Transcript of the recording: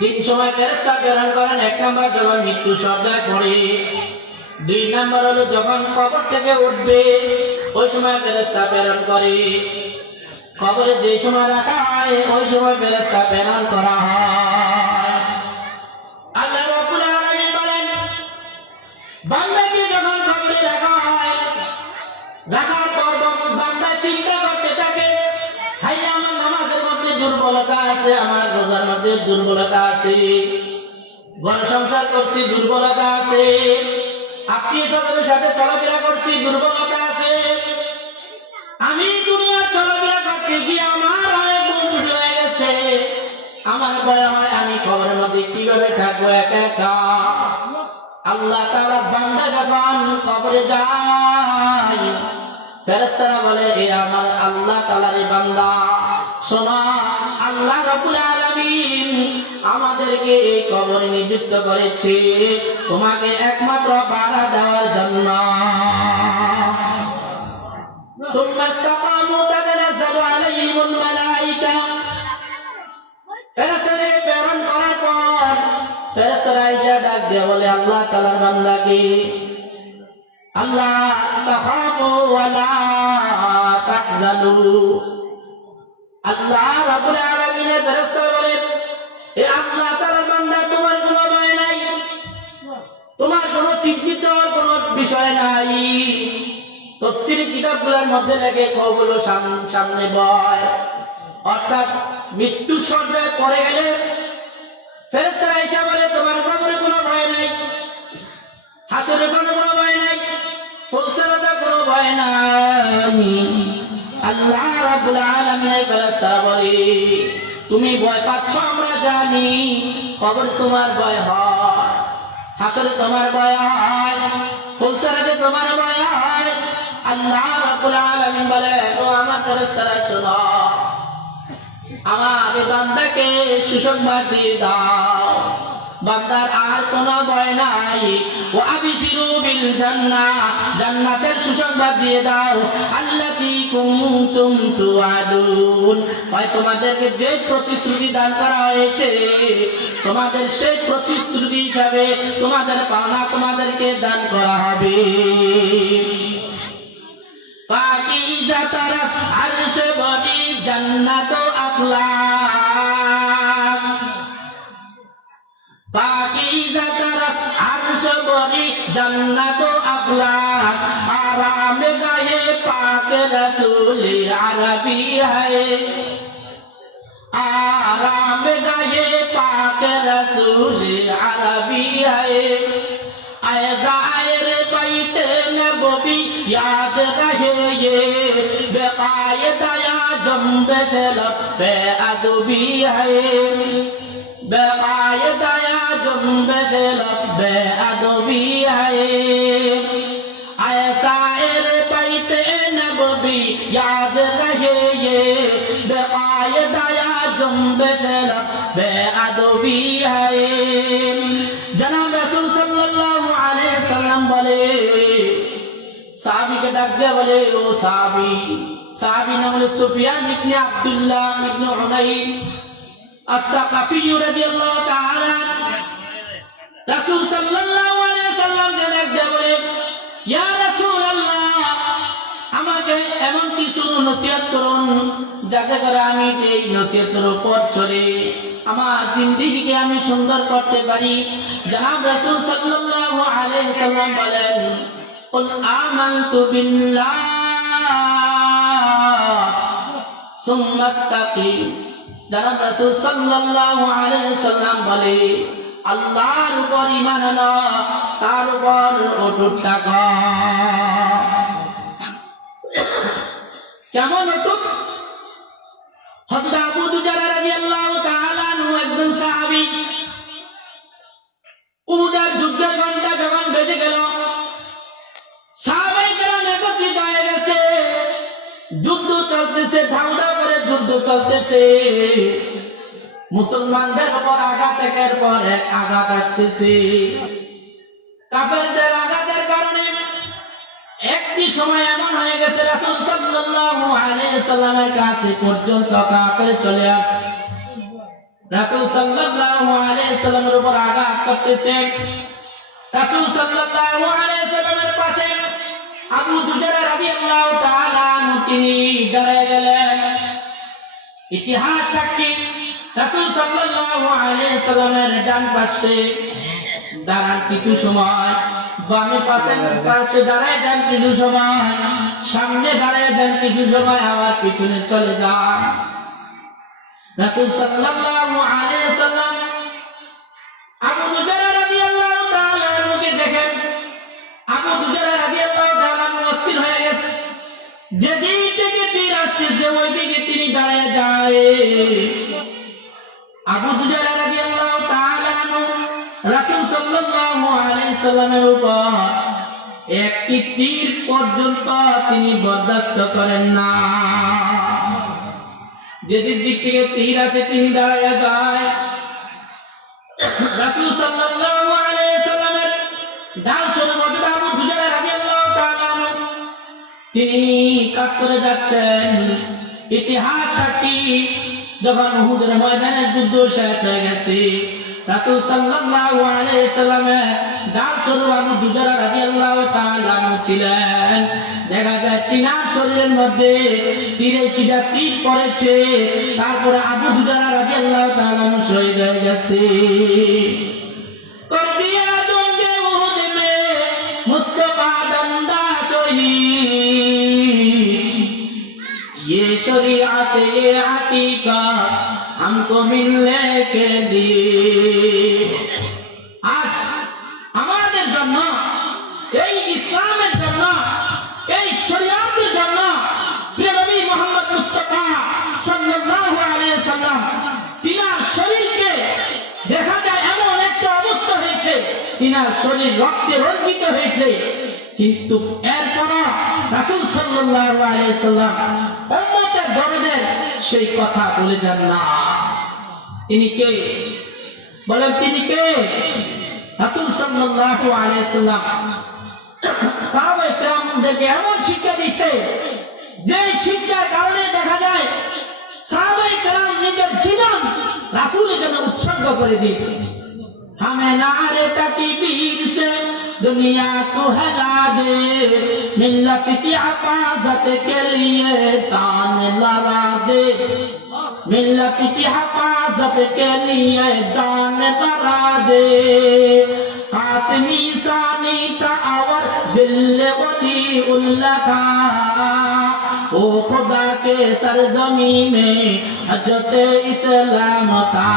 তিন সময় ফেরেশতা প্রেরণ করেন। এক নাম্বার যখন মৃত্যু শয্যায় পড়ে, দুই নাম্বার হলো যখন কবর থেকে উঠবে ওই সময় ফেরেশতা প্রেরণ করে, কবরে যে সময় রাখা হয় ওই সময় ফেরেশতা প্রেরণ করা হয়। আল্লাহ রাব্বুল আলামিন বলেন, বান্দাকে যখন কবরে রাখা হয়, রাখার পর বান্দা চিন্তা করতে থাকে, হাই আমার নামাজের মধ্যে দুর্বলতা আছে, আমার রোজার মধ্যে দুর্বলতা আছে, ঘর সংসার করছি দুর্বলতা আছে, আত্মীয় স্বজনের সাথে চলাফেরা করছি দুর্বলতা আছে, আমি দুনিয়ার চলাফেরা করতে গিয়ে আমার অনেক বন্ধু হয়ে গেছে, আমার ভয় হয় আমি কবরের মধ্যে কিভাবে থাকবো একা একা। আল্লাহ তাআলা বান্দা যখন কবরে যায়, ফেরেশতারা বলে, এ আমার আল্লাহ তাআলার বান্দা, শোনো, আল্লাহ রাব্বুল আলামিন আমাদেরকে এই কবরে নিযুক্ত করেছে তোমাকে একমাত্র পাহারা দেওয়ার জন্য। সুম্মা ইসতাকামু তাতানাজ্জালু আলাইহিমুল মালায়েকা। ফেরেশতাদের প্রেরণ করার পর ফেরেশতারা এসে ডাক দিয়ে বলে আল্লাহ তাআলার বান্দাকে, আল্লাহ তাখাফু ওয়া লা তাহজানু। আল্লাহ রাব্বুল আলামিনের ফেরেশতারা বলেন, এ আল্লাহ তাআলার বান্দা, তোমার কোনো ভয় নাই, তোমার কোনো চিন্তিত কোনো বিষয় নাই। তাফসীর কিতাবগুলোর মধ্যে লেখে কবর সামনে ভয়, অর্থাৎ মৃত্যু শয্যায় পড়ে গেলে ফেরেশতারা এসে বলে তোমার কবরে কোনো ভয় নাই, হাসরের কোনো ভয় নাই, ফুলসিরাতে কোনো ভয় নাই। আল্লাহ রাব্বুল আলামিনের ফেরেশতারা বলে, তুমি ভয় পাচ্ছ আমরা জানি, কবরে তোমার ভয় হয়, হাসরে তোমার ভয় হয়, ফুলসিরাতে তোমার ভয় হয়। আল্লাহ রাব্বুল আলামিন বলে, ও আমার ফেরেশতারা শোনো, আমার বান্দাকে সুসংবাদ দিয়ে দাও, বান্দার আর কোনো ভয় নাই। ও আবিশিরু বিল জান্নাহ, জান্নাতের সুসংবাদ দিয়ে দাও। আল্লাতী কুনতুম তুআদুন, হয় তোমাদেরকে যে প্রতিশ্রুতি দান করা হয়েছে, তোমাদের সেই প্রতিশ্রুতি হিসাবে তোমাদের পাওনা তোমাদেরকে দান করা হবে। ফাকিজাতারাস আরশে বনি জান্নাত আখলাক। ফাকিজাতারাস আরশে বনি জান্নাত আখলাক। আরামে গায়ে পাক রসূলে আরবি है, आराम गाहे पाक रसूले अरबी है। ज़ाहिर बैत नबवी याद रहे ये, बेकायदा या जुम्बिश लब्बे अदबी है, बेकायदा या जुम्बिश लब्बे अदबी है। ज़ाहिर बैत नबवी याद रहे ये, बेकायदा या जुम्बिश लब्बे अदबी है। जनाब रसूल सल्लल्लाहु अलैहि वसल्लम बोले, साहबी के डाक दिया, बोले ओ साहबी, साहबी नाम बोले सुफियान इब्न अब्दुल्लाह इब्न उनैर अस्सक़फ़ी रज़ियल्लाहु ताआला। रसूल सल्लल्लाहु अलैहि वसल्लम के डाक दिया, बोले या रसूल अल्लाह, আমাকে এমন কিছু নসিহত করুন যাতে করে আমি এই নসিহতের উপর চলে আমার জিন্দেগিকে আমি সুন্দর করতে পারি। জনাব রাসূল সাল্লাল্লাহু আলাইহি সাল্লাম বলেন, কুল আমানতু বিল্লাহ সুম্মা ইসতাকিম। জনাব রাসূল সাল্লাল্লাহু আলাইহি সাল্লাম বলে, আল্লাহর উপর ঈমান আনো, তার উপর অটুট থাকো। কেমন অটুট? হযরত আবু দুজারা রাদিয়াল্লাহু তাআলা আনহু একজন সাহাবী, উহুদের যুদ্ধের ঘণ্টা যখন বেজে গেল, সাহাবায়ে কেরাম একত্রিত হয়ে গেছে, যুদ্ধ চলতেছে, ধাও ধাও করে যুদ্ধ চলতেছে, মুসলমানদের উপর আঘাত একের পর এক আঘাত আসতেছে। কাফেরদের আঘাতের কারণে একটি সময় এমন হয়ে গেছে রাসূল সাল্লাল্লাহু আলাইহি সাল্লামের কাছে পর্যন্ত কাফের চলে আসছে। রাসূল সাল্লাল্লাহু আলাইহি সাল্লামের উপর আঘাত করতেছেন। রাসূল সাল্লাল্লাহু আলাইহি সাল্লামের পাশে আবু দুজারা রাদিয়াল্লাহু তাআলা আনহু তিনি দাঁড়ায় গেলেন। ইতিহাস সাক্ষী রাসূল সাল্লাল্লাহু আলাইহি সাল্লামের ডান পাশে দাঁড়ান কিছু সময়, বামে পাশে দাঁড়ায় যান কিছু সময়, সামনে দাঁড়ায় যান কিছু সময়, আবার পিছনে চলে যান। রাসূল সাল্লাল্লাহু আলাইহি সাল্লাম আবু দুজারা রাদিয়াল্লাহু তাআলা আনহুকে দেখেন। আবু দুজারা রাদিয়াল্লাহু তাআলা আনহু অস্থির হয়ে গেছে। যেদিক থেকে তীর আসতেছে ওই দিকে তিনি দাঁড়িয়ে যায়। আবু দুজারা রাদিয়াল্লাহু তাআলা আনহু রাসূল সাল্লাল্লাহু আলাইহি সাল্লামের উপর একটি তীর পর্যন্ত তিনি বরদাস্ত করেন না। যেদিক দিক থেকে তীর আসে তিনি দাঁড়িয়ে যায়। রাসূল সাল্লাল্লাহু আলাইহি সাল্লামের ডান শরীর মর্যাদা আবু দুজারা রাদিয়াল্লাহু তাআলা আনহু তিনি কাজ করে যাচ্ছেন। ইতিহাস সাক্ষী যখন উহুদের ময়দানে যুদ্ধ শেষ হয়ে গেছে, রাসূল সাল্লাল্লাহু আলাইহি সাল্লামের ডান শরীর আবু দুজারা রাদিয়াল্লাহু তাআলা আনহু ছিলেন। দেখা যায় তিনার শরীরের মধ্যে তীরের কিটা তীর পড়েছে, তারপরে আবু দুজারা রাদিয়াল্লাহু তাআলা আনহু শহীদ হয়ে গেছে। कर दिया तुमके उहुद में मुस्तफा दंदा शहीद, ये शरीयत ये हकीकत हमको मिलने के लिए। आज আমাদের জন্য এই ইসলামের জন্য এই শরিয়াতের জন্য প্রিয় নবী মুহাম্মদ মুস্তাফা সাল্লাল্লাহু আলাইহি সাল্লাম তিনার শরীরকে দেখা যায় এমন একটা অবস্থা হয়েছে, তিনার শরীর রক্তে রঞ্জিত হয়েছে, কিন্তু এরপরও রাসূল সাল্লাল্লাহু আলাইহি সাল্লাম উম্মতের দরদের সেই কথা বলে যান না। তিনি কে বলেন? তিনি কে? রাসূল সাল্লাল্লাহু আলাইহি সাল্লাম সাহাবায়ে কেরামদেরকে এমন শিক্ষা দিয়েছে যে শিক্ষার কারণে দেখা যায় সাহাবায়ে কেরাম নিজের জীবন রাসূলের জন্য উৎসর্গ করে দিয়েছে। हमें नारे तकबीर से दुनिया को हिला दे, मिल्लत की हिफाजत के लिए जान लड़ा दे, मिल्लत की हिफाजत के लिए जान लड़ा दे। कासिमी सानी था और जिल्ले वली उल्लाह था, ओ खुदा के सरजमी में हजरत इस्लाम था।